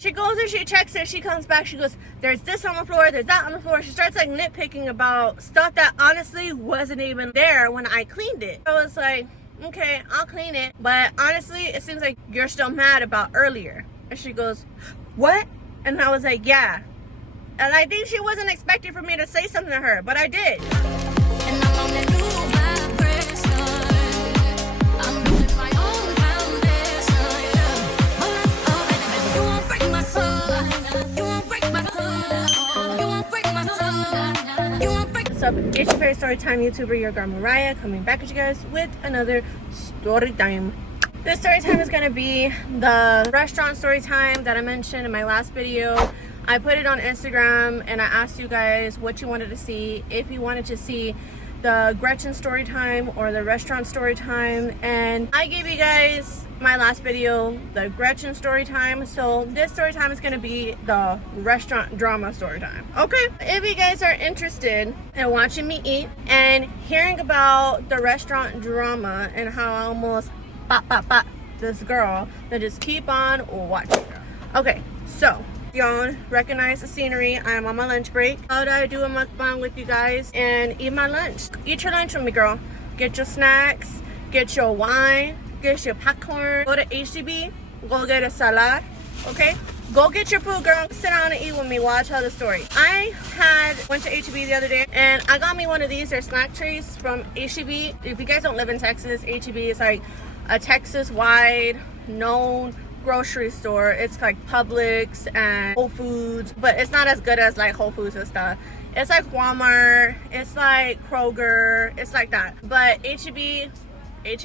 She goes and she checks it. She comes back. She goes, there's this on the floor. There's that on the floor. She starts like nitpicking about stuff that honestly wasn't even there when I cleaned it. I was like, okay, I'll clean it. But honestly, it seems like you're still mad about earlier. And she goes, what? And I was like, yeah. And I think she wasn't expecting for me to say something to her, but I did. And I'm on that new vibration. I'm building my own foundation. You won't break my soul. You won't break my soul. You won't break my soul. You won't break. What's up? It's your favorite Storytime YouTuber, your girl Mariah, coming back at you guys with another story time. This story time is going to be the restaurant story time that I mentioned in my last video. I put it on Instagram and I asked you guys what you wanted to see, if you wanted to see the Gretchen story time or the restaurant story time, and I gave you guys my last video the Gretchen story time, so this story time is going to be the restaurant drama story time. Okay, if you guys are interested in watching me eat and hearing about the restaurant drama and how I almost bop this girl, then just keep on watching. Okay, so y'all recognize the scenery. I am on my lunch break. How do I do a mukbang with you guys and eat my lunch? Eat your lunch with me, girl. Get your snacks, get your wine, get your popcorn. Go to HEB, go get a salad, okay? Go get your food, girl. Sit down and eat with me while I tell the story. I went to HEB the other day and I got me one of these. They're snack trays from HEB. If you guys don't live in Texas, HEB is like a Texas-wide known grocery store. It's like Publix and Whole Foods, but it's not as good as like Whole Foods and stuff. It's like Walmart, it's like Kroger, it's like that. But HEB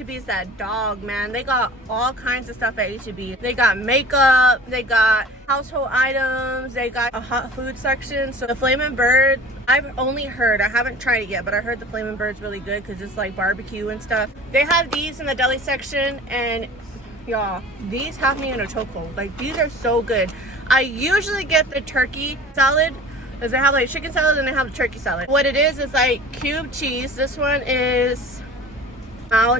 is that dog, man. They got all kinds of stuff at HEB. They got makeup, they got household items, they got a hot food section. So the Flamin' Bird, I've only heard, I haven't tried it yet, but I heard the Flamin' Bird's really good because it's like barbecue and stuff. They have these in the deli section, and y'all, these have me in a chokehold. Like, these are so good. I usually get the turkey salad because they have like chicken salad and they have the turkey salad. What it is like cubed cheese. This one is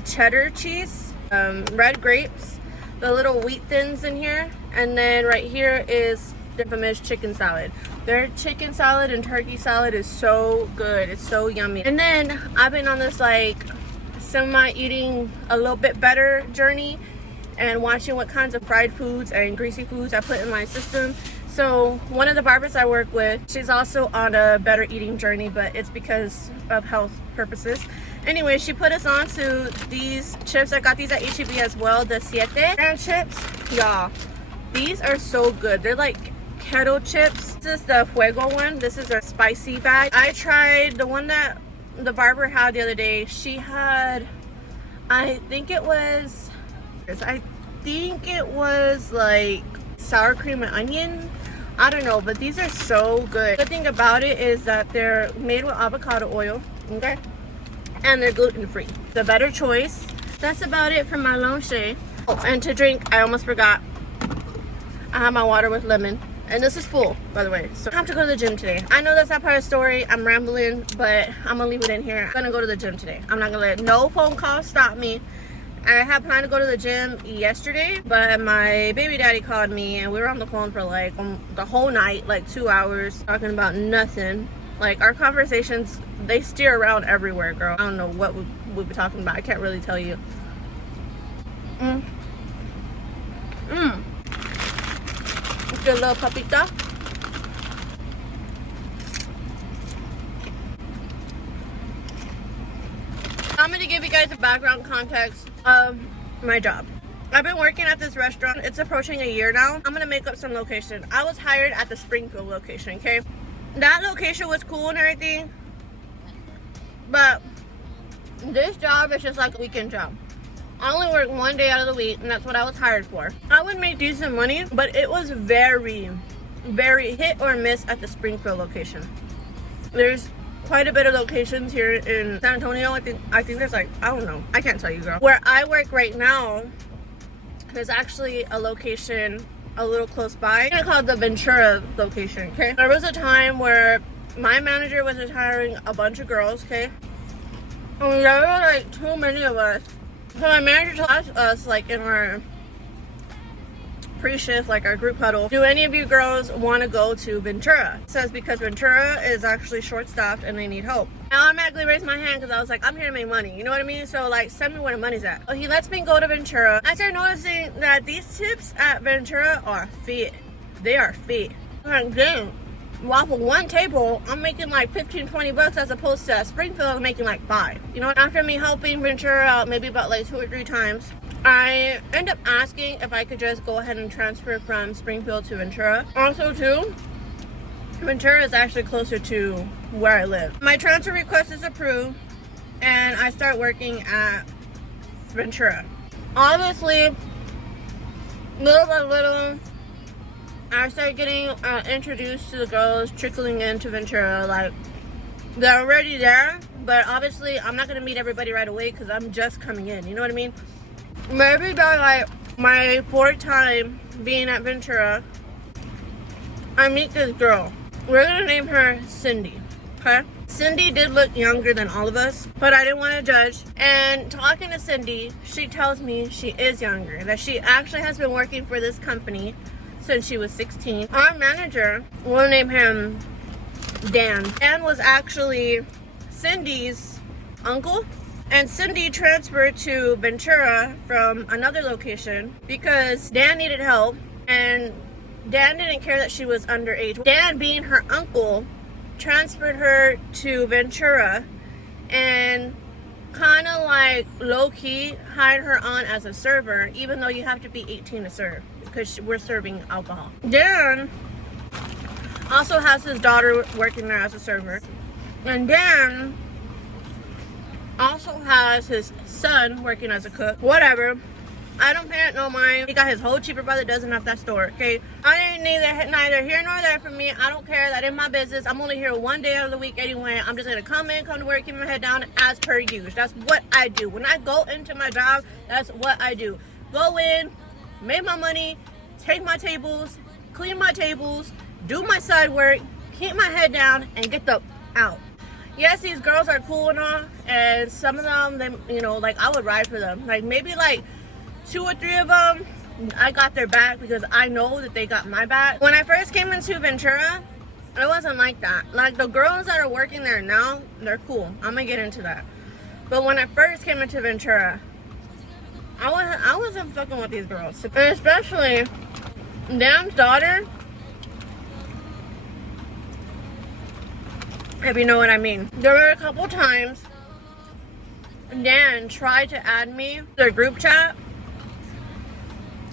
cheddar cheese, red grapes, the little wheat thins in here, and then right here is the infamous chicken salad. Their chicken salad and turkey salad is so good. It's so yummy. And then I've been on this like semi-eating a little bit better journey and watching what kinds of fried foods and greasy foods I put in my system. So one of the barbers I work with, she's also on a better eating journey, but it's because of health purposes. Anyway, she put us on to these chips. I got these at HEB as well, the 7 gram chips. Y'all, these are so good. They're like kettle chips. This is the Fuego one. This is a spicy bag. I tried the one that the barber had the other day. She had, I think it was like sour cream and onion. I don't know, but these are so good. The thing about it is that they're made with avocado oil, okay? And they're gluten-free. The better choice. That's about it for my lunch. Oh, and to drink, I almost forgot. I have my water with lemon. And this is full, by the way. So I have to go to the gym today. I know that's not part of the story. I'm rambling, but I'm gonna leave it in here. I'm gonna go to the gym today. I'm not gonna let no phone calls stop me. I had planned to go to the gym yesterday, but my baby daddy called me and we were on the phone for like the whole night, like 2 hours, talking about nothing. Like, our conversations, they steer around everywhere, girl. I don't know what we'll be talking about. I can't really tell you. Good little papita. I'm going to give you guys a background context of my job. I've been working at this restaurant. It's approaching a year now. I'm going to make up some location. I was hired at the Springfield location, okay? That location was cool and everything, but this job is just like a weekend job. I only work one day out of the week, and that's what I was hired for. I would make decent money, but it was very, very hit or miss at the Springfield location. There's quite a bit of locations here in San Antonio. I think there's like, I don't know. I can't tell you, girl. Where I work right now, there's actually a location a little close by. I'm gonna call it the Ventura location, okay? There was a time where my manager was hiring a bunch of girls, okay? And there were like too many of us. So my manager told us like in our pre-shift, like our group huddle, do any of you girls want to go to Ventura? It says because Ventura is actually short-staffed and they need help. I automatically raised my hand because I was like, I'm here to make money, you know what I mean? So like, send me where the money's at. So he lets me go to Ventura. I started noticing that these tips at Ventura are fit. They are fit. Like, dang, well, for one table, I'm making like 15-20 bucks as opposed to Springfield, I'm making like 5. You know, after me helping Ventura out maybe about like 2 or 3 times, I end up asking if I could just go ahead and transfer from Springfield to Ventura. Also too, Ventura is actually closer to where I live. My transfer request is approved and I start working at Ventura. Obviously, little by little, I started getting introduced to the girls trickling into Ventura. Like, they're already there, but obviously I'm not gonna meet everybody right away because I'm just coming in, you know what I mean? Maybe by like my 4th time being at Ventura, I meet this girl. We're gonna name her Cindy, okay? Cindy did look younger than all of us, but I didn't want to judge. And talking to Cindy, she tells me she is younger, that she actually has been working for this company since she was 16. Our manager, we'll name him Dan. Dan was actually Cindy's uncle. And Cindy transferred to Ventura from another location because Dan needed help and Dan didn't care that she was underage. Dan, being her uncle, transferred her to Ventura and kind of like low-key hired her on as a server, even though you have to be 18 to serve because we're serving alcohol. Dan also has his daughter working there as a server. And Dan also has his son working as a cook. Whatever, I don't pay it no mind. He got his whole cheaper by the dozen at that store, okay? I ain't neither here nor there for me. I don't care. That ain't my business. I'm only here 1 day out of the week anyway. I'm just gonna come in, come to work, keep my head down as per usual. That's what I do. When I go into my job, that's what I do. Go in, make my money, take my tables, clean my tables, do my side work, keep my head down, and get the out. Yes, these girls are cool and all, and some of them, they, you know, like I would ride for them. Like maybe like 2 or 3 of them, I got their back because I know that they got my back. When I first came into Ventura, it wasn't like that. Like the girls that are working there now, they're cool. I'm gonna get into that. But when I first came into Ventura, I wasn't fucking with these girls. And especially Dan's daughter, if you know what I mean. There were a couple times Dan tried to add me to their group chat,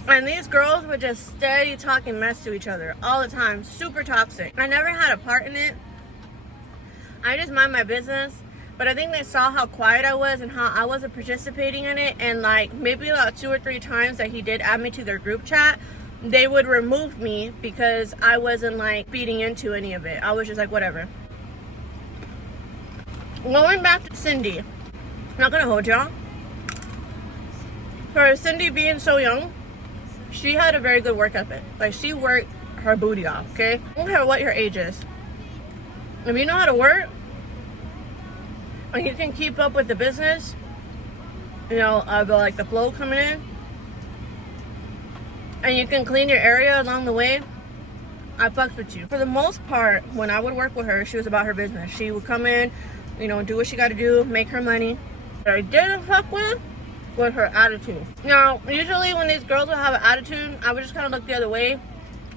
and these girls were just steady talking mess to each other all the time. Super toxic. I never had a part in it. I just mind my business. But I think they saw how quiet I was and how I wasn't participating in it. And like maybe about 2 or 3 times that he did add me to their group chat, they would remove me because I wasn't like feeding into any of it. I was just like, whatever. Going back to Cindy, I'm not gonna hold y'all. For Cindy being so young, she had a very good work ethic. Like she worked her booty off, okay? I don't care what your age is. If you know how to work, and you can keep up with the business, you know, like the flow coming in, and you can clean your area along the way, I fucks with you. For the most part, when I would work with her, she was about her business. She would come in, you know, do what she got to do, make her money. What I didn't fuck with was her attitude. Now, usually when these girls would have an attitude, I would just kind of look the other way.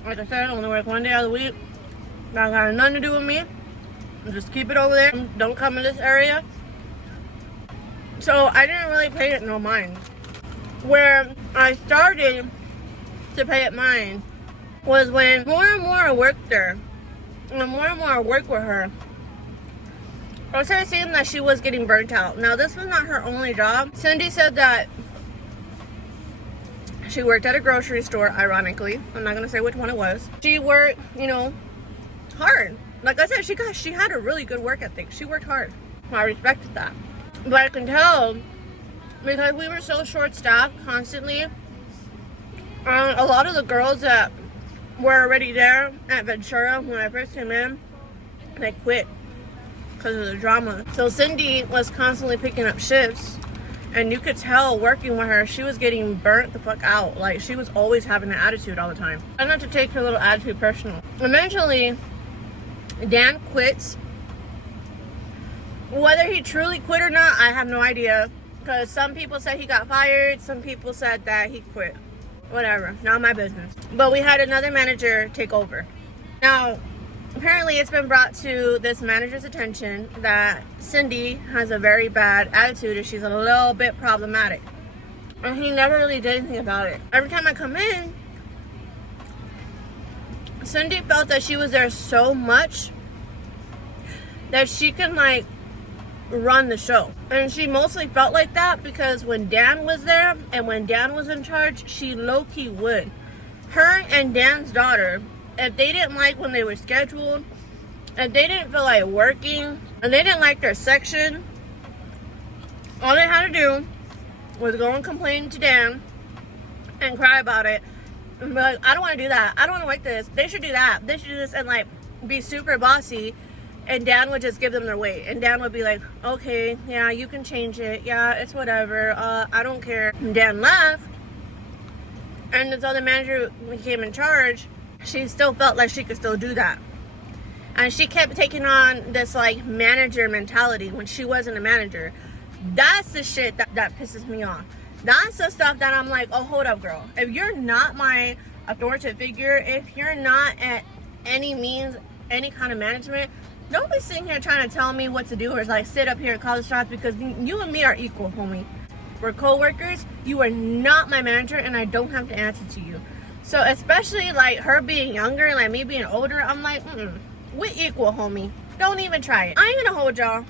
Like I said, I only work 1 day out of the week. That got nothing to do with me. Just keep it over there. Don't come in this area. So I didn't really pay it no mind. Where I started to pay it mind was when more and more I worked there, and more I worked with her, I started seeing that she was getting burnt out. Now, this was not her only job. Cindy said that she worked at a grocery store, ironically. I'm not going to say which one it was. She worked, you know, hard. Like I said, she had a really good work ethic. She worked hard. I respected that. But I can tell, because we were so short-staffed constantly, a lot of the girls that were already there at Ventura when I first came in, they quit because of the drama. So Cindy was constantly picking up shifts, And you could tell working with her, she was getting burnt the fuck out. Like, she was always having an attitude all the time. I not to take her little attitude personal. Eventually, Dan quits. Whether he truly quit or not, I have no idea. Because some people said he got fired. Some people said that he quit. Whatever. Not my business. But we had another manager take over. Now, apparently it's been brought to this manager's attention that Cindy has a very bad attitude and she's a little bit problematic. And he never really did anything about it. Every time I come in, Cindy felt that she was there so much that she can like run the show. And she mostly felt like that because when Dan was there and when Dan was in charge, she low-key would. Her and Dan's daughter, if they didn't like when they were scheduled, if they didn't feel like working, and they didn't like their section, all they had to do was go and complain to Dan and cry about it. And be like, I don't want to do that. I don't want to like this. They should do that. They should do this, and like be super bossy. And Dan would just give them their way. And Dan would be like, okay, yeah, you can change it. Yeah, it's whatever. I don't care. And Dan left. And this other manager became in charge. She still felt like she could still do that. And she kept taking on this like manager mentality when she wasn't a manager. That's the shit that pisses me off. That's the stuff that I'm like, oh, hold up, girl. If you're not my authoritative figure, if you're not at any means, any kind of management, don't be sitting here trying to tell me what to do or like sit up here and call the shots, because you and me are equal, homie. We're co-workers. You are not my manager and I don't have to answer to you. So especially like her being younger and like me being older, I'm like, we equal, homie. Don't even try it. I ain't gonna hold y'all.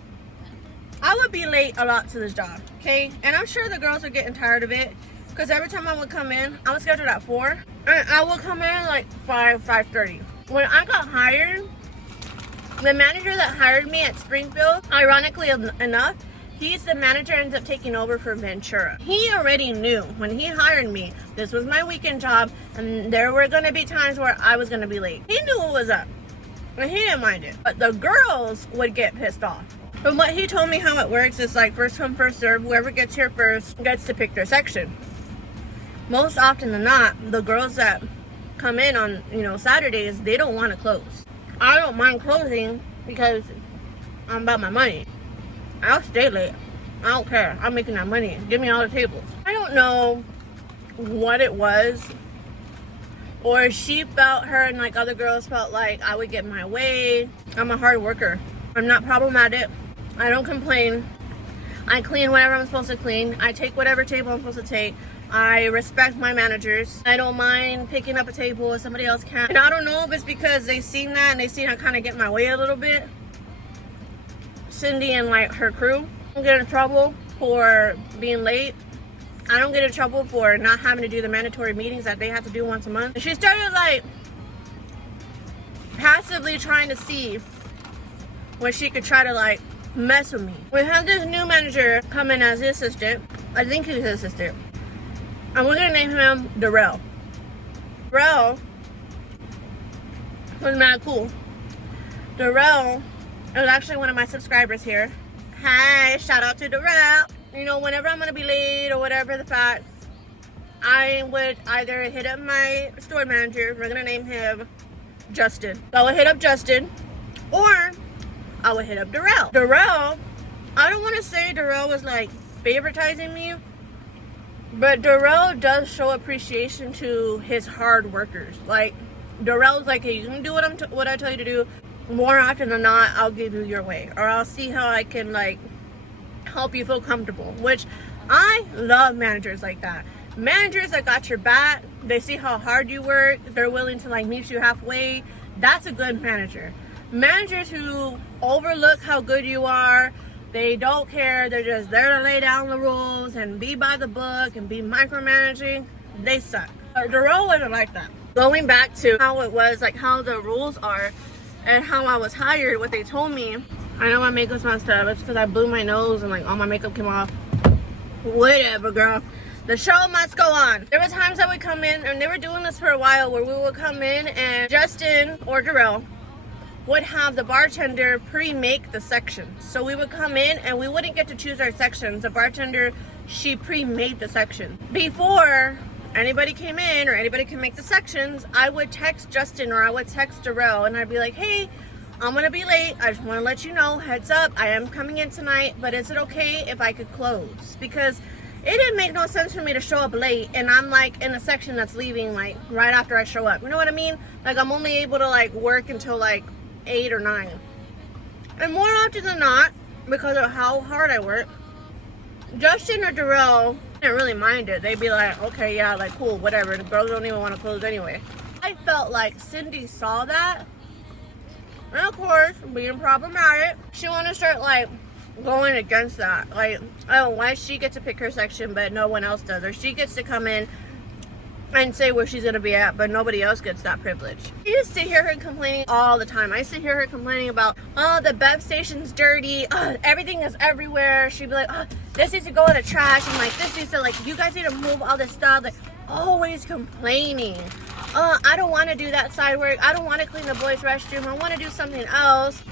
I would be late a lot to this job, okay? And I'm sure the girls are getting tired of it, because every time I would come in, I was scheduled at 4, and I would come in like 5:30. When I got hired, the manager that hired me at Springfield, ironically enough, he's the manager ends up taking over for Ventura. He already knew when he hired me, this was my weekend job, and there were going to be times where I was going to be late. He knew what was up, and he didn't mind it. But the girls would get pissed off. From what he told me how it works, it's like first come, first serve. Whoever gets here first gets to pick their section. Most often than not, the girls that come in on, Saturdays, they don't want to close. I don't mind closing because I'm about my money. I'll stay late. I don't care. I'm making that money. Give me all the tables. I don't know what it was. Or she felt, her and like other girls felt like I would get my way. I'm a hard worker. I'm not problematic. I don't complain. I clean whatever I'm supposed to clean. I take whatever table I'm supposed to take. I respect my managers. I don't mind picking up a table if somebody else can't. And I don't know if it's because they seen that and they seen I kind of get my way a little bit. Cindy and like her crew don't get in trouble for being late. I don't get in trouble for not having to do the mandatory meetings that they have to do once a month. She started like passively trying to see when she could try to like mess with me. We have this new manager come in as the assistant. I think he's the assistant. And we're gonna name him Darrell. Darrell was mad cool. Darrell is actually one of my subscribers here. Hi, shout out to Darrell. Whenever I'm gonna be late or whatever the fact, I would either hit up my store manager, we're gonna name him Justin. So I would hit up Justin, or I would hit up Darrell. Darrell, I don't want to say Darrell was like favoritizing me, but Darrell does show appreciation to his hard workers. Like, Darrell's like, hey, you can do what I tell you to do. More often than not, I'll give you your way, or I'll see how I can like help you feel comfortable. Which I love managers like that. Managers that got your back. They see how hard you work. They're willing to like meet you halfway. That's a good manager. Managers who overlook how good you are, they don't care, they're just there to lay down the rules and be by the book and be micromanaging, they suck. Darrell wasn't like that. Going back to how it was, like how the rules are and how I was hired, what they told me, I know my makeup's messed up. It's because I blew my nose and like all my makeup came off. Whatever, girl. The show must go on. There were times I would come in, and they were doing this for a while, where we would come in and Justin or Darrell would have the bartender pre-make the sections. So we would come in and we wouldn't get to choose our sections. The bartender, she pre-made the section. Before anybody came in or anybody can make the sections, I would text Justin or I would text Darrell and I'd be like, hey, I'm gonna be late. I just wanna let you know, heads up, I am coming in tonight, but is it okay if I could close? Because it didn't make no sense for me to show up late and I'm like in a section that's leaving like right after I show up. You know what I mean? Like I'm only able to like work until like 8 or 9. And more often than not, because of how hard I work, Justin or Darrell didn't really mind it. They'd be like, okay, yeah, like cool, whatever. The girls don't even want to close anyway. I felt like Cindy saw that. And of course, being problematic, she wanted to start like going against that. Like, oh, why she gets to pick her section but no one else does? Or she gets to come in and say where she's gonna be at, but nobody else gets that privilege. I used to hear her complaining all the time. I used to hear her complaining about, oh, the bev station's dirty, everything is everywhere. She'd be like, oh, this needs to go in the trash, and like this needs to, like, you guys need to move all this stuff. Like, always complaining. I don't want to do that side work. I don't want to clean the boys' restroom. I want to do something else.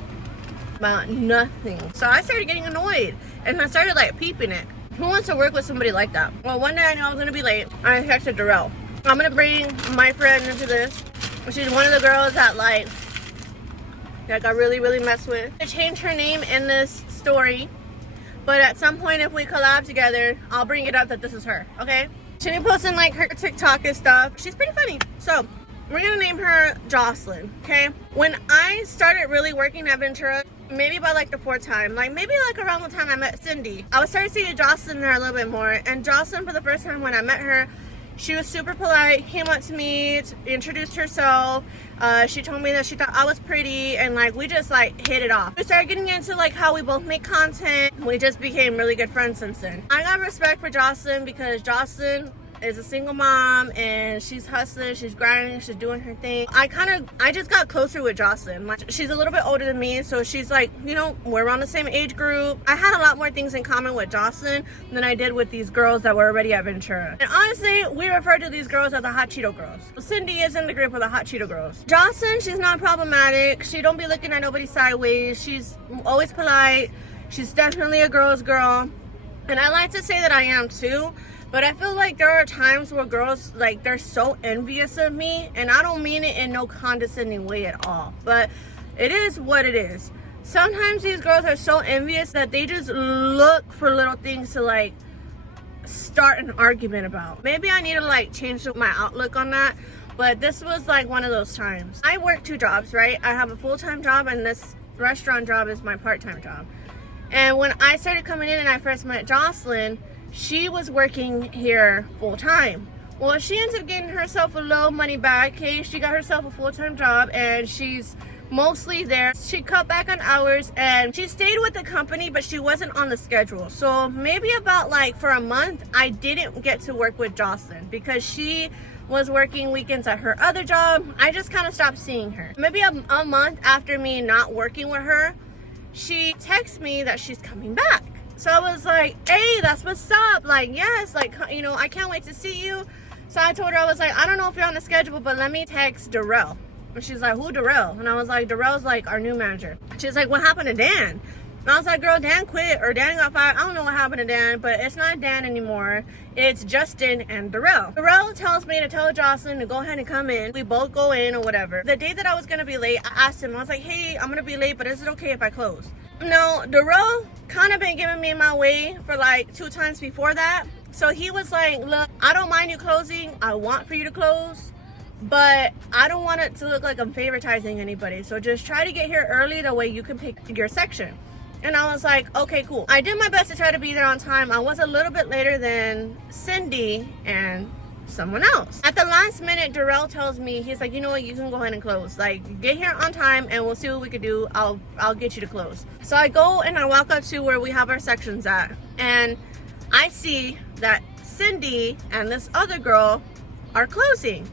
About nothing. So I started getting annoyed, and I started like peeping it. Who wants to work with somebody like that? Well, one day I know I was gonna be late. I texted Darrell. I'm gonna bring my friend into this. She's one of the girls that like I really mess with. I changed her name in this story, but at some point if we collab together, I'll bring it up that this is her, okay? She'll be posting like her TikTok and stuff. She's pretty funny. So we're gonna name her Jocelyn, okay? When I started really working at Ventura, maybe by like the 4th time, like maybe like around the time I met Cindy, I was starting to see Jocelyn there a little bit more. And Jocelyn, for the first time when I met her, she was super polite, came up to me, introduced herself. She told me that she thought I was pretty, and like we just like hit it off. We started getting into like how we both make content. We just became really good friends since then. I got respect for Jocelyn because Jocelyn is a single mom and she's hustling, she's grinding, she's doing her thing. I just got closer with Jocelyn. Like, she's a little bit older than me, so she's like, you know, we're around the same age group. I had a lot more things in common with Jocelyn than I did with these girls that were already at Ventura. And honestly, we refer to these girls as the hot Cheeto girls. Cindy is in the group of the hot Cheeto girls. Jocelyn, she's not problematic. She don't be looking at nobody sideways. She's always polite. She's definitely a girl's girl. And I like to say that I am too. But I feel like there are times where girls, like, they're so envious of me. And I don't mean it in no condescending way at all. But it is what it is. Sometimes these girls are so envious that they just look for little things to, like, start an argument about. Maybe I need to, like, change my outlook on that. But this was, like, one of those times. I work 2 jobs, right? I have a full-time job and this restaurant job is my part-time job. And when I started coming in and I first met Jocelyn, she was working here full-time. Well, she ends up getting herself a little money back. Okay, she got herself a full-time job and she's mostly there. She cut back on hours and she stayed with the company, but she wasn't on the schedule. So maybe about like for a month, I didn't get to work with Jocelyn because she was working weekends at her other job. I just kind of stopped seeing her. Maybe a month after me not working with her, she texts me that she's coming back. So I was like, hey, that's what's up. Like, yes, like, you know, I can't wait to see you. So I told her, I was like, I don't know if you're on the schedule, but let me text Darrell. And she's like, who Darrell? And I was like, Darrell's like our new manager. She's like, what happened to Dan? And I was like, girl, Dan quit or Dan got fired. I don't know what happened to Dan, but it's not Dan anymore. It's Justin and Darrell. Darrell tells me to tell Jocelyn to go ahead and come in. We both go in or whatever. The day that I was going to be late, I asked him, I was like, hey, I'm going to be late, but is it okay if I close? No, Darrell kind of been giving me my way for like 2 times before that. So he was like, look, I don't mind you closing. I want for you to close, but I don't want it to look like I'm favoritizing anybody. So just try to get here early. The way you can pick your section. And I was like, okay, cool. I did my best to try to be there on time. I was a little bit later than Cindy and someone else. At the last minute, Darrell tells me, he's like, you know what, you can go ahead and close. Like, get here on time and we'll see what we can do. I'll get you to close. So I go and I walk up to where we have our sections at. And I see that Cindy and this other girl are closing.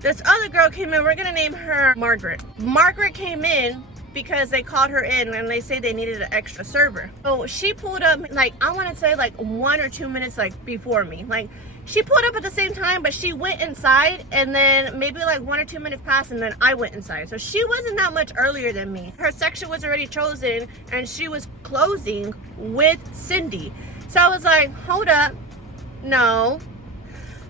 This other girl came in, we're gonna name her Margaret. Margaret came in because they called her in and they say they needed an extra server. So she pulled up, like, I want to say like 1 or 2 minutes like before me. Like, she pulled up at the same time, but she went inside, and then maybe like 1 or 2 minutes passed, and then I went inside. So she wasn't that much earlier than me. Her section was already chosen, and she was closing with Cindy. So I was like, hold up, no.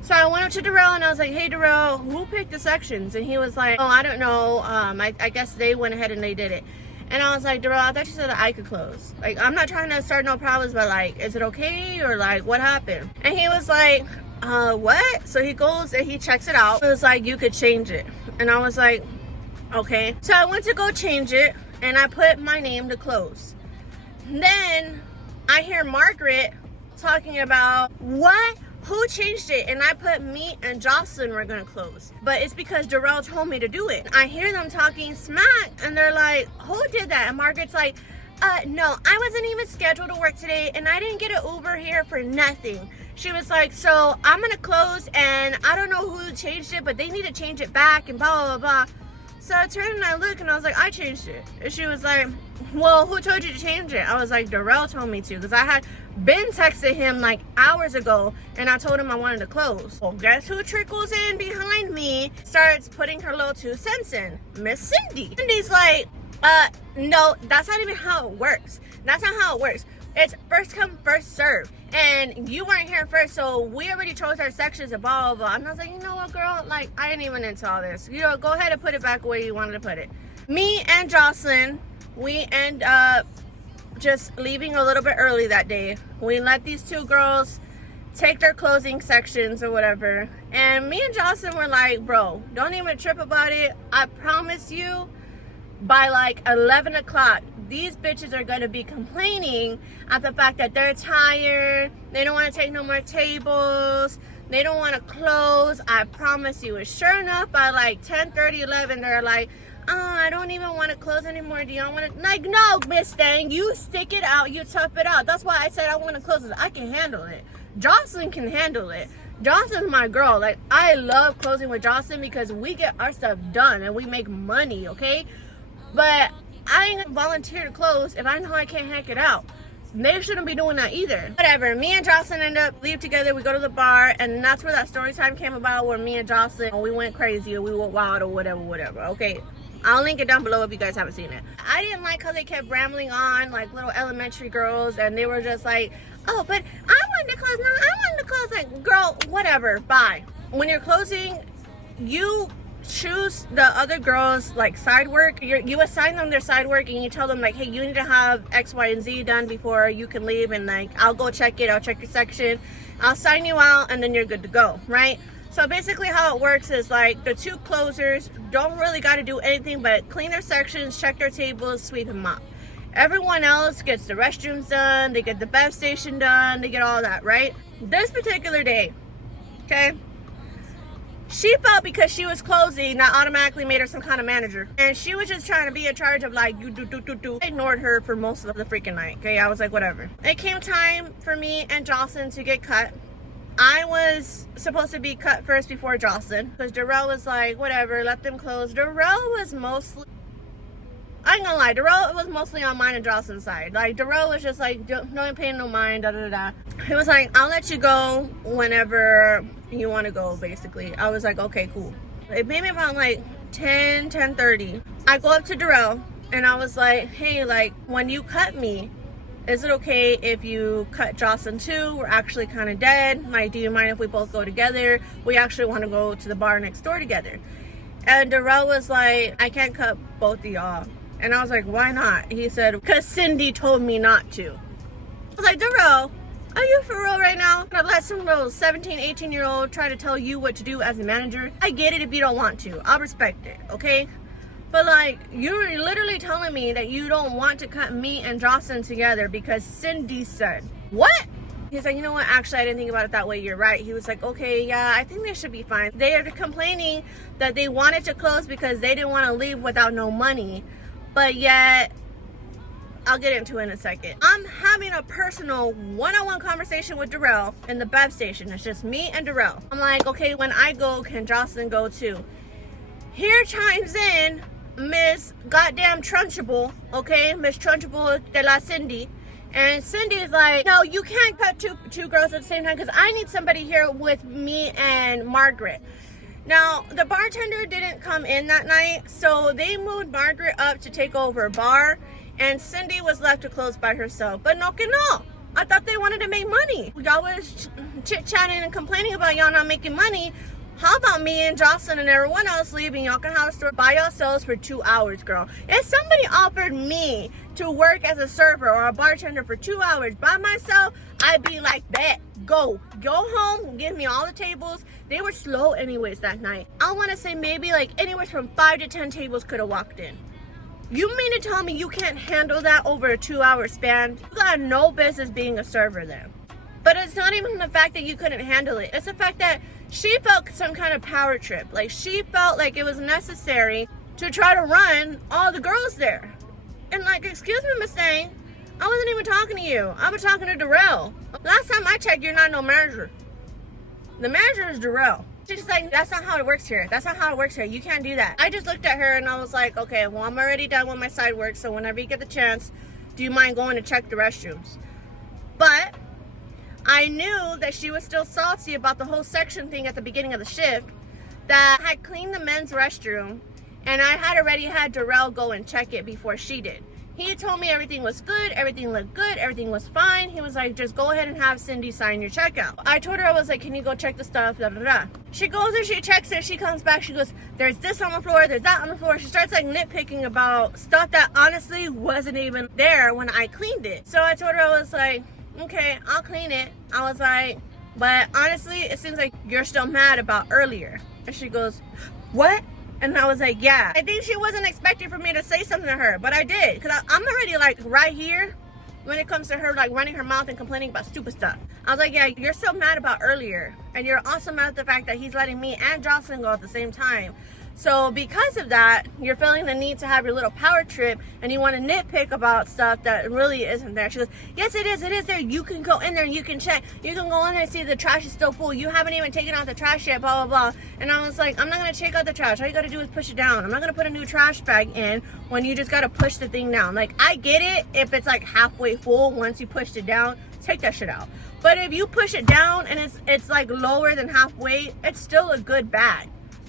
So I went up to Darrell and I was like, hey Darrell, who picked the sections? And he was like, oh, I don't know. I guess they went ahead and they did it. And I was like, Darrell, I thought you said that I could close. Like, I'm not trying to start no problems, but like, is it okay? Or like, what happened? And he was like, what? So he goes and he checks it out. It was like, you could change it. And I was like, okay. So I went to go change it and I put my name to close. Then I hear Margaret talking about, what? Who changed it? And I put me and Jocelyn were gonna close. But it's because Darrell told me to do it. I hear them talking smack and they're like, who did that? And Margaret's like, no, I wasn't even scheduled to work today and I didn't get an Uber here for nothing. She was like, so I'm gonna close and I don't know who changed it, but they need to change it back and blah, blah, blah. So I turned and I looked and I was like, I changed it. And she was like, well, who told you to change it? I was like, Darrell told me to, because I had been texting him like hours ago and I told him I wanted to close. Well, guess who trickles in behind me, starts putting her little 2 cents in? Miss Cindy. Cindy's like, no, that's not even how it works. That's not how it works. It's first come, first serve. And you weren't here first, so we already chose our sections and blah, blah, blah. And I was like, you know what, girl? Like, I ain't even into all this. You know, go ahead and put it back where you wanted to put it. Me and Jocelyn, we end up just leaving a little bit early that day. We let these 2 girls take their closing sections or whatever. And me and Jocelyn were like, bro, don't even trip about it. I promise you, by like 11 o'clock, these bitches are gonna be complaining at the fact that they're tired, they don't want to take no more tables, they don't want to close. I promise you. And sure enough, by like 10:30, 11, they're like, oh, I don't even want to close anymore. Do y'all want to? Like, no, Miss Thang, you stick it out, you tough it out. That's why I said I want to close it. I can handle it. Jocelyn can handle it. Jocelyn's my girl. Like, I love closing with Jocelyn because we get our stuff done and we make money, okay? But I ain't gonna volunteer to close if I know I can't hack it out. They shouldn't be doing that either. Whatever, me and Jocelyn end up leave together, we go to the bar, and that's where that story time came about, where me and Jocelyn, we went crazy or we went wild or whatever, okay? I'll link it down below if you guys haven't seen it. I didn't like how they kept rambling on like little elementary girls, and they were just like, oh, but I wanted to close, no, I wanted to close. Like, girl, whatever, bye. When you're closing, you choose the other girls like side work. You assign them their side work and you tell them like, hey, you need to have X, Y, and Z done before you can leave, and like, I'll go check it, I'll check your section, I'll sign you out, and then you're good to go, right? So basically how it works is like the 2 closers don't really got to do anything but clean their sections, check their tables, sweep them up. Everyone else gets the restrooms done, they get the bev station done, they get all that, right? This particular day, okay, she felt because she was closing, that automatically made her some kind of manager. And she was just trying to be in charge of like, you do. I ignored her for most of the freaking night, okay? I was like, whatever. It came time for me and Jocelyn to get cut. I was supposed to be cut first before Jocelyn, because Darrell was like, whatever, let them close. Darrell was mostly, I ain't gonna lie, Darrell was mostly on mine and Jocelyn's side. Like, Darrell was just like, no paying no mind, He was like, I'll let you go whenever you want to go, basically. I was like, okay, cool. It made me about like 10:30. I go up to Darrell and I was like, hey, like, when you cut me, is it okay if you cut Jocelyn too? We're actually kind of dead. Like, do you mind if we both go together? We actually want to go to the bar next door together. And Darrell was like, I can't cut both of y'all. And I was like, why not? He said, because Cindy told me not to. I was like, Darrell, are you for real right now? I've let some little 17, 18-year-old try to tell you what to do as a manager. I get it if you don't want to. I'll respect it, okay? But like, you're literally telling me that you don't want to cut me and Jocelyn together because Cindy said. What? He's like, you know what? Actually, I didn't think about it that way. You're right. He was like, okay, yeah, I think they should be fine. They are complaining that they wanted to close because they didn't want to leave without no money. But yet, I'll get into it in a second. I'm having a personal one-on-one conversation with Darrell in the bev station. It's just me and Darrell. I'm like, okay, when I go, can Jocelyn go too? Here chimes in Miss Goddamn Trunchable, okay, Miss Trunchable de la Cindy. And Cindy's like, no, you can't cut two girls at the same time because I need somebody here with me and Margaret. Now, the bartender didn't come in that night, so they moved Margaret up to take over bar, and Cindy was left to close by herself. But no que no. I thought they wanted to make money. Y'all was chit-chatting and complaining about y'all not making money. How about me and Jocelyn and everyone else leaving? Y'all can have a store by yourselves for 2 hours, girl. If somebody offered me to work as a server or a bartender for 2 hours by myself, I'd be like, bet, go home, give me all the tables. They were slow anyways that night. I want to say maybe like anywhere from 5 to 10 tables could have walked in. You mean to tell me you can't handle that over a 2 hour span? You got no business being a server then. But it's not even the fact that you couldn't handle it. It's the fact that she felt some kind of power trip. Like she felt like it was necessary to try to run all the girls there. And like, excuse me, Miss Thang, I wasn't even talking to you. I was talking to Darrell. Last time I checked, you're not no manager. The manager is Darrell. She's just like, that's not how it works here. That's not how it works here. You can't do that. I just looked at her and I was like, okay, well, I'm already done with my side work. So whenever you get the chance, do you mind going to check the restrooms? But I knew that she was still salty about the whole section thing at the beginning of the shift, that I had cleaned the men's restroom and I had already had Darrell go and check it before she did. He told me everything was good, everything looked good, everything was fine. He was like, just go ahead and have Cindy sign your checkout. I told her, I was like, can you go check the stuff, da, da, da. She goes and she checks it, she comes back, she goes, there's this on the floor, there's that on the floor. She starts like nitpicking about stuff that honestly wasn't even there when I cleaned it. So I told her, I was like, okay, I'll clean it. I was like, but honestly, it seems like you're still mad about earlier. And she goes, what? And I was like, yeah. I think she wasn't expecting for me to say something to her, but I did. Because I'm already like right here when it comes to her like running her mouth and complaining about stupid stuff. I was like, yeah, you're so mad about earlier. And you're also mad at the fact that he's letting me and Jocelyn go at the same time. So because of that, you're feeling the need to have your little power trip and you want to nitpick about stuff that really isn't there. She goes, yes, it is there. You can go in there and you can check. You can go in there and see the trash is still full. You haven't even taken out the trash yet, blah, blah, blah. And I was like, I'm not going to take out the trash. All you got to do is push it down. I'm not going to put a new trash bag in when you just got to push the thing down. Like, I get it if it's like halfway full. Once you pushed it down, take that shit out. But if you push it down and it's like lower than halfway, it's still a good bag.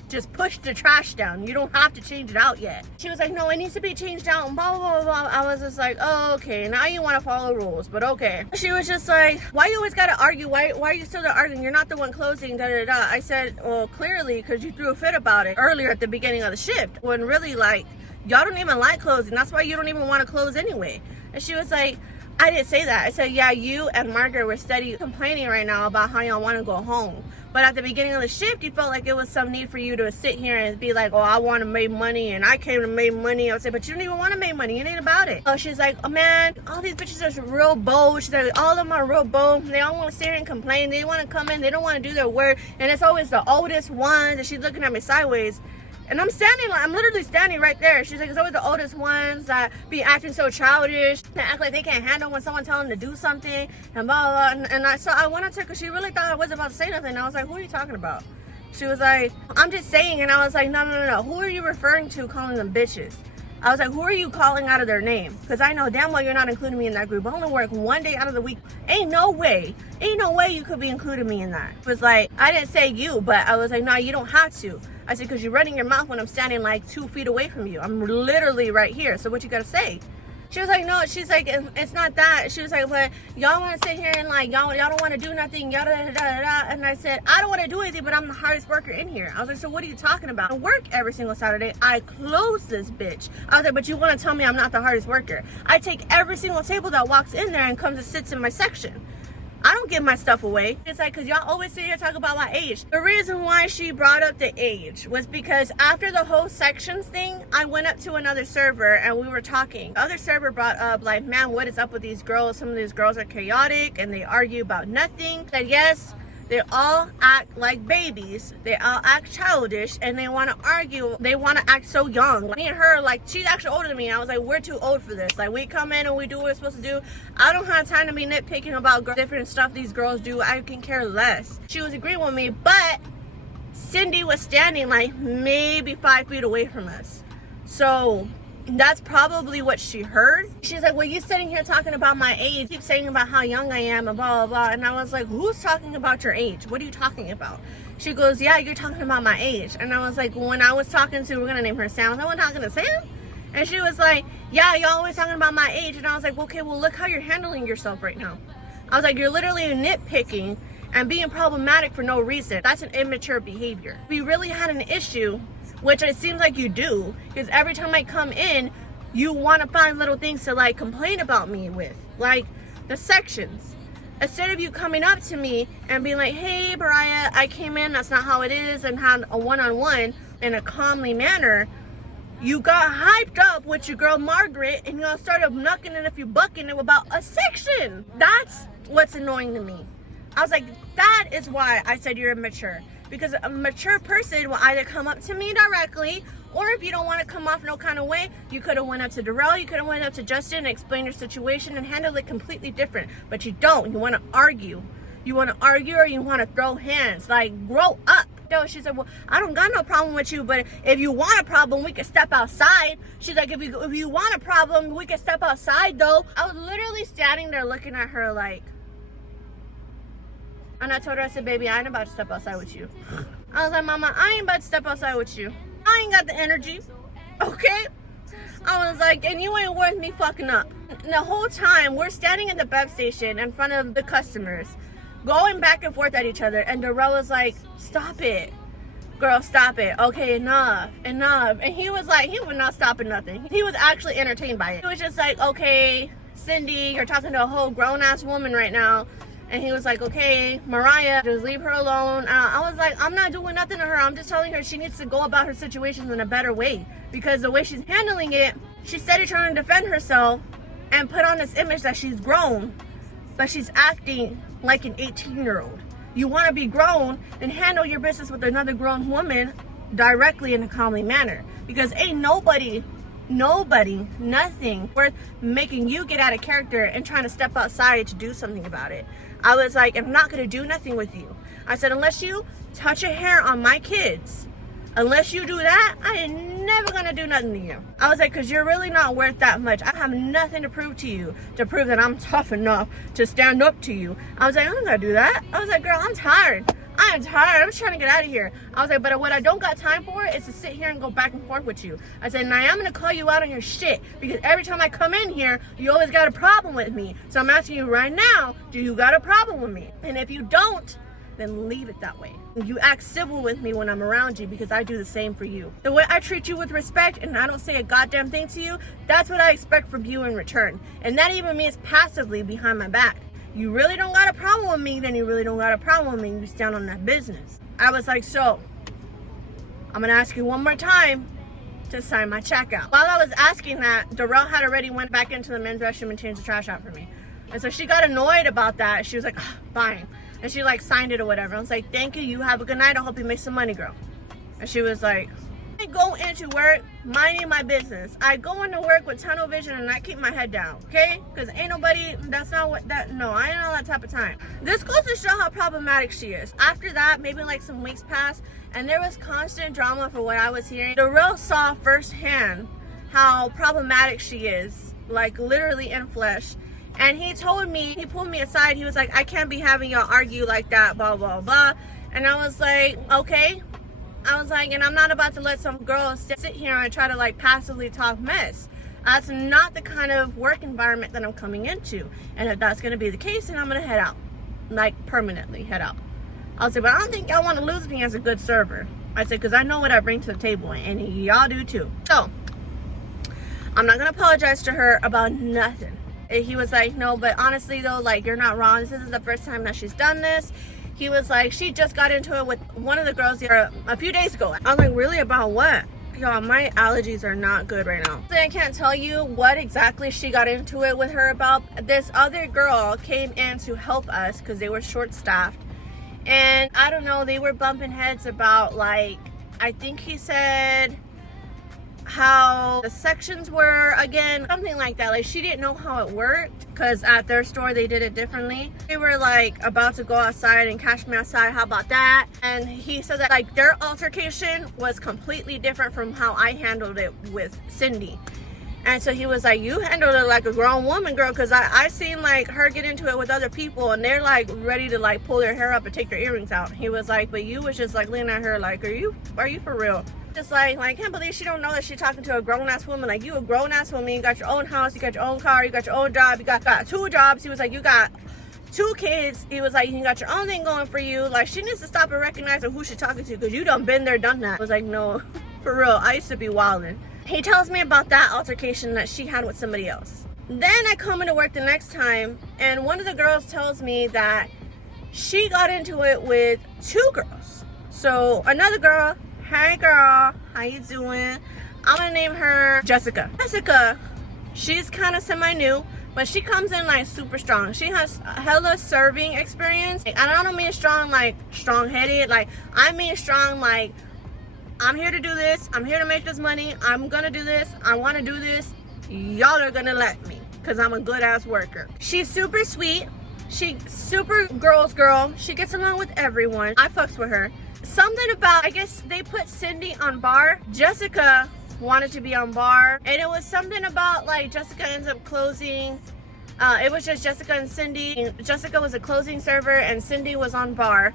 Just push the trash down. You don't have to change it out yet. She was like, no, it needs to be changed out and blah, blah, blah, blah. I was just like, oh, okay. Now you want to follow rules, but okay. She was just like, why you always got to argue? Why are you still arguing? You're not the one closing, da, da, da. I said, well, clearly, because you threw a fit about it earlier at the beginning of the shift. When really, like, y'all don't even like closing. That's why you don't even want to close anyway. And she was like, I didn't say that. I said, yeah, you and Margaret were steady complaining right now about how y'all want to go home. But at the beginning of the shift, you felt like it was some need for you to sit here and be like, oh, I want to make money and I came to make money. I would say, but you don't even want to make money. It ain't about it. Oh, she's like, oh man, all these bitches are real bold. She's like, all of them are real bold. They all want to sit here and complain. They want to come in. They don't want to do their work. And it's always the oldest ones. And she's looking at me sideways. And I'm literally standing right there. She's like, it's always the oldest ones that be acting so childish. They act like they can't handle when someone tells them to do something and blah, blah, blah. And I went up to her because she really thought I wasn't about to say nothing. And I was like, who are you talking about? She was like, I'm just saying. And I was like, no. Who are you referring to calling them bitches? I was like, who are you calling out of their name? Because I know damn well you're not including me in that group. I only work one day out of the week. Ain't no way you could be including me in that. It was like, I didn't say you, but I was like, no, you don't have to. I said, because you're running your mouth when I'm standing like 2 feet away from you. I'm literally right here. So what you got to say? She was like, no, she's like, it's not that. She was like, but y'all want to sit here and like, y'all don't want to do nothing, yada, da, da, da, da. And I said, I don't want to do anything, but I'm the hardest worker in here. I was like, so what are you talking about? I work every single Saturday. I close this bitch. I was like, but you want to tell me I'm not the hardest worker? I take every single table that walks in there and comes and sits in my section. I don't give my stuff away. It's like, because y'all always sit here talk about my age. The reason why she brought up the age was because after the whole sections thing, I went up to another server and we were talking. The other server brought up like, man, what is up with these girls? Some of these girls are chaotic and they argue about nothing. Said yes, they all act like babies. They all act childish and they want to argue. They want to act so young. Me and her, like, she's actually older than me. I was like, we're too old for this. Like, we come in and we do what we're supposed to do. I don't have time to be nitpicking about different stuff these girls do. I can care less. She was agreeing with me, but Cindy was standing like maybe 5 feet away from us. So that's probably what she heard. She's like, well, you sitting here talking about my age, keep saying about how young I am and blah, blah, blah. And I was like, who's talking about your age? What are you talking about? She goes, yeah, you're talking about my age. And I was like, well, when I was talking to, we're going to name her Sam. I was talking to Sam? And she was like, yeah, y'all always talking about my age. And I was like, okay, well, look how you're handling yourself right now. I was like, you're literally nitpicking and being problematic for no reason. That's an immature behavior. If you really had an issue, which it seems like you do, because every time I come in, you want to find little things to like complain about me with, like the sections. Instead of you coming up to me and being like, hey, Mariah, I came in, that's not how it is, and had a one-on-one in a calmly manner, you got hyped up with your girl Margaret and y'all started knucking and if you bucking about a section. That's what's annoying to me. I was like, that is why I said you're immature. Because a mature person will either come up to me directly, or if you don't want to come off no kind of way, you could have went up to Darrell, you could have went up to Justin and explained your situation and handled it completely different. But you don't. You want to argue. You want to argue or you want to throw hands. Like, grow up. No, she said, well, I don't got no problem with you, but if you want a problem, we can step outside. She's like, if you want a problem, we can step outside, though. I was literally standing there looking at her like, and I told her, I said, baby, I ain't about to step outside with you. I was like, mama, I ain't about to step outside with you. I ain't got the energy, okay? I was like, and you ain't worth me fucking up. And the whole time, we're standing at the bev station in front of the customers, going back and forth at each other, and Darrell was like, stop it. Girl, stop it. Okay, enough. And he was like, he was not stopping nothing. He was actually entertained by it. He was just like, okay, Cindy, you're talking to a whole grown-ass woman right now. And he was like, okay, Mariah, just leave her alone. I was like, I'm not doing nothing to her. I'm just telling her she needs to go about her situations in a better way. Because the way she's handling it, she's steady trying to defend herself and put on this image that she's grown, but she's acting like an 18-year-old. You want to be grown and handle your business with another grown woman directly in a calmly manner. Because ain't nobody, nothing worth making you get out of character and trying to step outside to do something about it. I was like, I'm not going to do nothing with you. I said, unless you touch a hair on my kids, unless you do that, I ain't never going to do nothing to you. I was like, because you're really not worth that much. I have nothing to prove to you, to prove that I'm tough enough to stand up to you. I was like, I'm not going to do that. I was like, girl, I'm tired. I'm tired. I'm just trying to get out of here. I was like, but what I don't got time for is to sit here and go back and forth with you. I said, and I am going to call you out on your shit, because every time I come in here, you always got a problem with me. So I'm asking you right now, do you got a problem with me? And if you don't, then leave it that way. You act civil with me when I'm around you, because I do the same for you. The way I treat you with respect and I don't say a goddamn thing to you, that's what I expect from you in return. And that even means passively behind my back. You really don't got a problem with me, then you really don't got a problem with me. You stand on that business. I was like, so, I'm going to ask you one more time to sign my check out. While I was asking that, Darrell had already went back into the men's restroom and changed the trash out for me. And so she got annoyed about that. She was like, oh, fine. And she like signed it or whatever. I was like, thank you. You have a good night. I hope you make some money, girl. And she was like, I go into work minding my business. I go into work with tunnel vision and I keep my head down, okay? Because ain't nobody, that's not what that, no, I ain't on that type of time. This goes to show how problematic she is. After that, maybe like some weeks passed and there was constant drama for what I was hearing. Darrell saw firsthand how problematic she is, like literally in flesh. And he told me, he pulled me aside. He was like, I can't be having y'all argue like that, blah, blah, blah. And I was like, okay. I was like, and I'm not about to let some girl sit here and try to like passively talk mess. That's not the kind of work environment that I'm coming into. And if that's going to be the case, then I'm going to head out. Like permanently head out. I was like, but I don't think y'all want to lose me as a good server. I said, because I know what I bring to the table and y'all do too. So, I'm not going to apologize to her about nothing. And he was like, no, but honestly though, like you're not wrong. This is the first time that she's done this. He was like, she just got into it with one of the girls here a few days ago. I was like, really? About what? Y'all, my allergies are not good right now. I can't tell you what exactly she got into it with her about. This other girl came in to help us because they were short-staffed. And I don't know, they were bumping heads about like, I think he said, how the sections were again, something like that. Like she didn't know how it worked because at their store they did it differently. They were like about to go outside and catch me outside, how about that? And he said that like their altercation was completely different from how I handled it with Cindy. And so he was like, you handled it like a grown woman, girl, because I seen like her get into it with other people and they're like ready to like pull their hair up and take their earrings out. He was like, but you was just like leaning at her like, are you for real? Just like I can't believe she don't know that she's talking to a grown-ass woman. Like, you a grown-ass woman, you got your own house, you got your own car, you got your own job, you got 2 jobs. He was like, you got 2 kids. He was like, you got your own thing going for you. Like, she needs to stop and recognize who she's talking to, because you done been there, done that. I was like, no, for real, I used to be wildin'. He tells me about that altercation that she had with somebody else. Then I come into work the next time, and one of the girls tells me that she got into it with 2 girls. So another girl, hey girl, how you doing? I'm gonna name her Jessica. Jessica, she's kind of semi-new, but she comes in like super strong. She has hella serving experience. And I don't mean strong like strong-headed. Like, I mean strong like, I'm here to do this, I'm here to make this money, I'm gonna do this, I want to do this, y'all are gonna let me, because I'm a good ass worker. She's super sweet, she super girl's girl, she gets along with everyone. I fucks with her. Something about, I guess they put Cindy on bar, Jessica wanted to be on bar, and it was something about like Jessica ends up closing. It was just Jessica and Cindy. Jessica was a closing server and Cindy was on bar.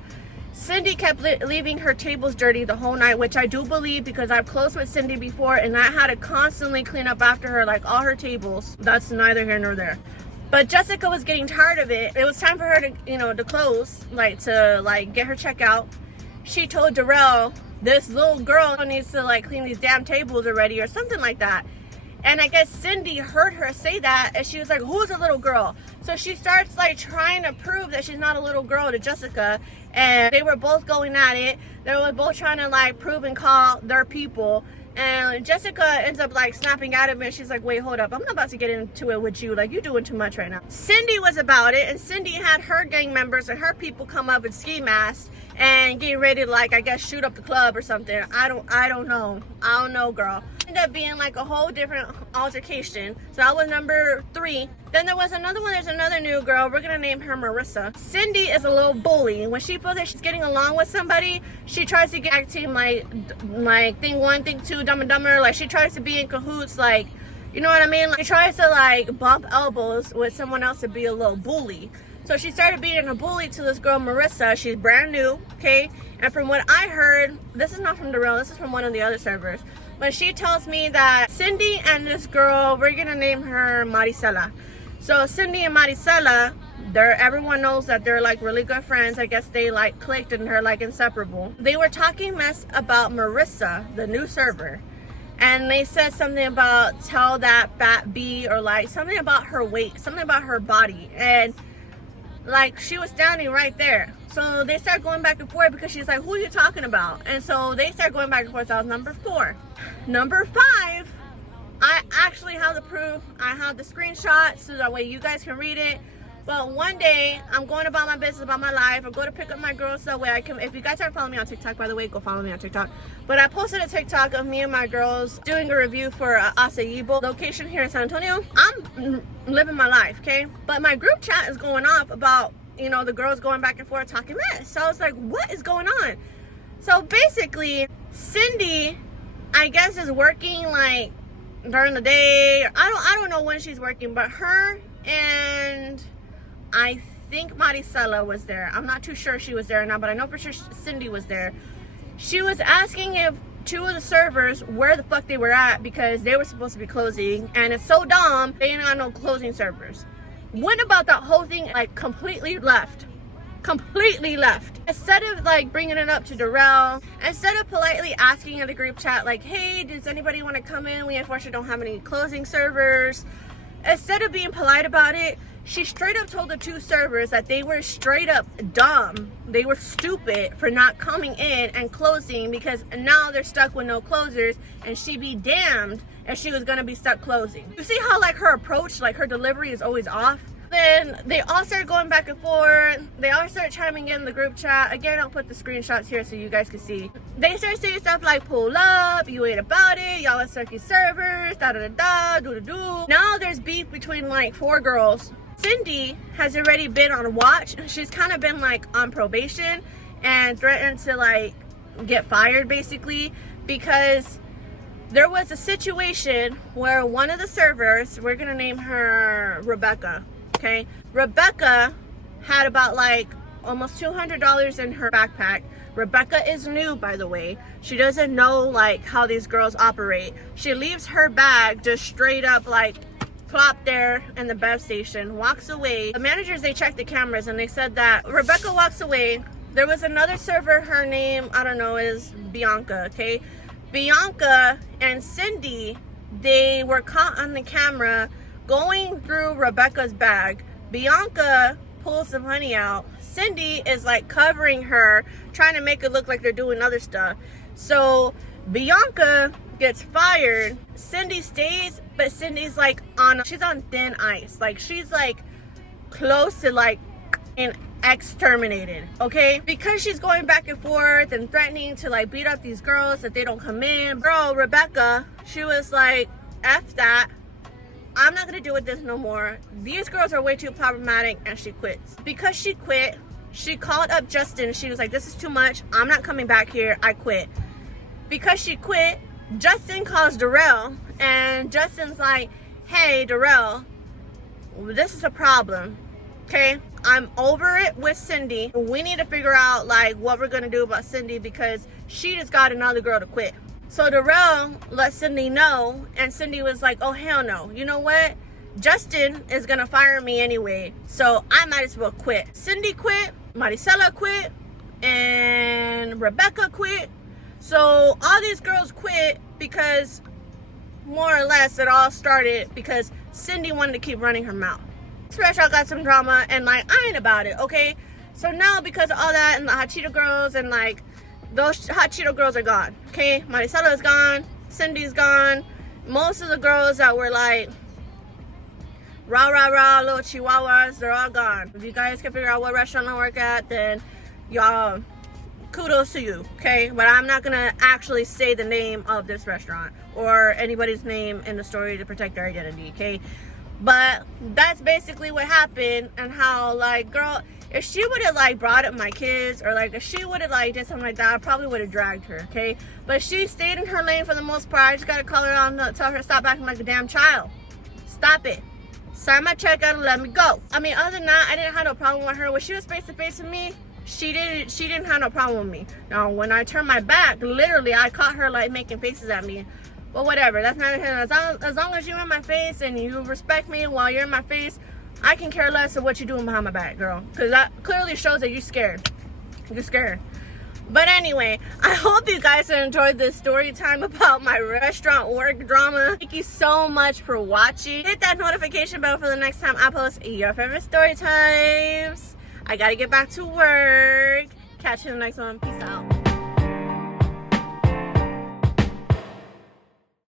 Cindy kept leaving her tables dirty the whole night, which I do believe, because I've closed with Cindy before and I had to constantly clean up after her, like all her tables. That's neither here nor there. But Jessica was getting tired of it. It was time for her to, you know, to close, like to like get her check out. She told Darrell, this little girl needs to like clean these damn tables already or something like that. And I guess Cindy heard her say that and she was like, who's a little girl? So she starts like trying to prove that she's not a little girl to Jessica, and they were both going at it. They were both trying to like prove and call their people, and Jessica ends up like snapping at him and she's like, wait, hold up, I'm not about to get into it with you, like you're doing too much right now. Cindy was about it, and Cindy had her gang members and her people come up in ski masks and getting ready to like, I guess, shoot up the club or something. I don't know, girl. Ended up being like a whole different altercation. So that was number 3. Then there was another one. There's another new girl. We're gonna name her Marissa. Cindy is a little bully. When she feels that she's getting along with somebody, she tries to get team like thing 1, thing 2, Dumb and Dumber. Like, she tries to be in cahoots, like, you know what I mean? Like, she tries to like bump elbows with someone else to be a little bully. So she started being a bully to this girl, Marissa. She's brand new, okay? And from what I heard, this is not from Darrell, this is from one of the other servers, but she tells me that Cindy and this girl, we're gonna name her Maricela. So Cindy and Maricela, everyone knows that they're like really good friends. I guess they like clicked and they're like inseparable. They were talking mess about Marissa, the new server. And they said something about tell that fat B, or like something about her weight, something about her body. And like, she was standing right there. So they start going back and forth because she's like, who are you talking about? And so they start going back and forth. That was number 4. Number 5, I actually have the proof. I have the screenshot so that way you guys can read it. But one day, I'm going about my business, about my life. I go to pick up my girls so that way I can, if you guys aren't following me on TikTok, by the way, go follow me on TikTok. But I posted a TikTok of me and my girls doing a review for Outsiiiideee location here in San Antonio. I'm living my life, okay? But my group chat is going off about, you know, the girls going back and forth talking mess. So I was like, what is going on? So basically, Cindy, I guess, is working like during the day. I don't know when she's working, but her and I think Maricela was there. I'm not too sure she was there or not, but I know for sure Cindy was there. She was asking if 2 of the servers where the fuck they were at, because they were supposed to be closing, and it's so dumb they ain't got no closing servers. What about that whole thing like completely left? Instead of like bringing it up to Darrell, instead of politely asking in the group chat like, hey, does anybody want to come in, we unfortunately don't have any closing servers, instead of being polite about it, she straight up told the 2 servers that they were straight up dumb, they were stupid for not coming in and closing, because now they're stuck with no closers, and she be damned if she was gonna be stuck closing. You see how like her approach, like her delivery is always off? Then they all start going back and forth. They all start chiming in the group chat. Again, I'll put the screenshots here so you guys can see. They start saying stuff like, pull up, you ain't about it, y'all are sucky servers, da da da da, do do do. Now there's beef between like 4 girls. Cindy has already been on watch. She's kind of been like on probation and threatened to like get fired basically, because there was a situation where one of the servers, we're gonna name her Rebecca, okay? Rebecca had about like almost $200 in her backpack. Rebecca is new, by the way. She doesn't know like how these girls operate. She leaves her bag just straight up like plopped there in the bev station, walks away. The managers, they checked the cameras and they said that Rebecca walks away. There was another server, her name, I don't know, is Bianca, okay? Bianca and Cindy, they were caught on the camera going through Rebecca's bag. Bianca pulls some honey out. Cindy is like covering her, trying to make it look like they're doing other stuff. So Bianca gets fired. Cindy stays, but Cindy's like she's on thin ice. Like she's like close to like an exterminated, okay? Because she's going back and forth and threatening to like beat up these girls if they don't come in. Bro, Rebecca, she was like, F that. I'm not gonna deal with this no more. These girls are way too problematic, and she quits. Because she quit, she called up Justin. She was like, this is too much. I'm not coming back here. I quit. Because she quit, Justin calls Darrell, and Justin's like, hey, Darrell, this is a problem, okay? I'm over it with Cindy. We need to figure out like what we're gonna do about Cindy because she just got another girl to quit. So Darrell let Cindy know, and Cindy was like, oh hell no. You know what? Justin is gonna fire me anyway, so I might as well quit. Cindy quit, Maricela quit, and Rebecca quit. So all these girls quit because more or less it all started because Cindy wanted to keep running her mouth. This restaurant got some drama and like I ain't about it, okay? So now because of all that and the hot Cheeto girls and like those hot Cheeto girls are gone, okay? Maricela is gone, Cindy's gone. Most of the girls that were like rah rah rah little chihuahuas, they're all gone. If you guys can figure out what restaurant I work at, then y'all kudos to you, okay? But I'm not gonna actually say the name of this restaurant or anybody's name in the story to protect their identity, okay? But that's basically what happened. And how like, girl, if she would have like brought up my kids or like if she would have like did something like that, I probably would have dragged her, okay? But she stayed in her lane for the most part. I just gotta call her on the, tell her to stop acting like a damn child. Stop it. Sign my check out and let me go. I mean, other than that, I didn't have no problem with her. When she was face to face with me, she didn't have no problem with me. Now when I turned my back, literally I caught her like making faces at me. But whatever, that's not as long as you're in my face and you respect me while you're in my face, I can care less of what you're doing behind my back, girl. Because that clearly shows that you're scared. You're scared. But anyway, I hope you guys enjoyed this story time about my restaurant work drama. Thank you so much for watching. Hit that notification bell for the next time I post your favorite story times. I gotta get back to work. Catch you in the next one. Peace out.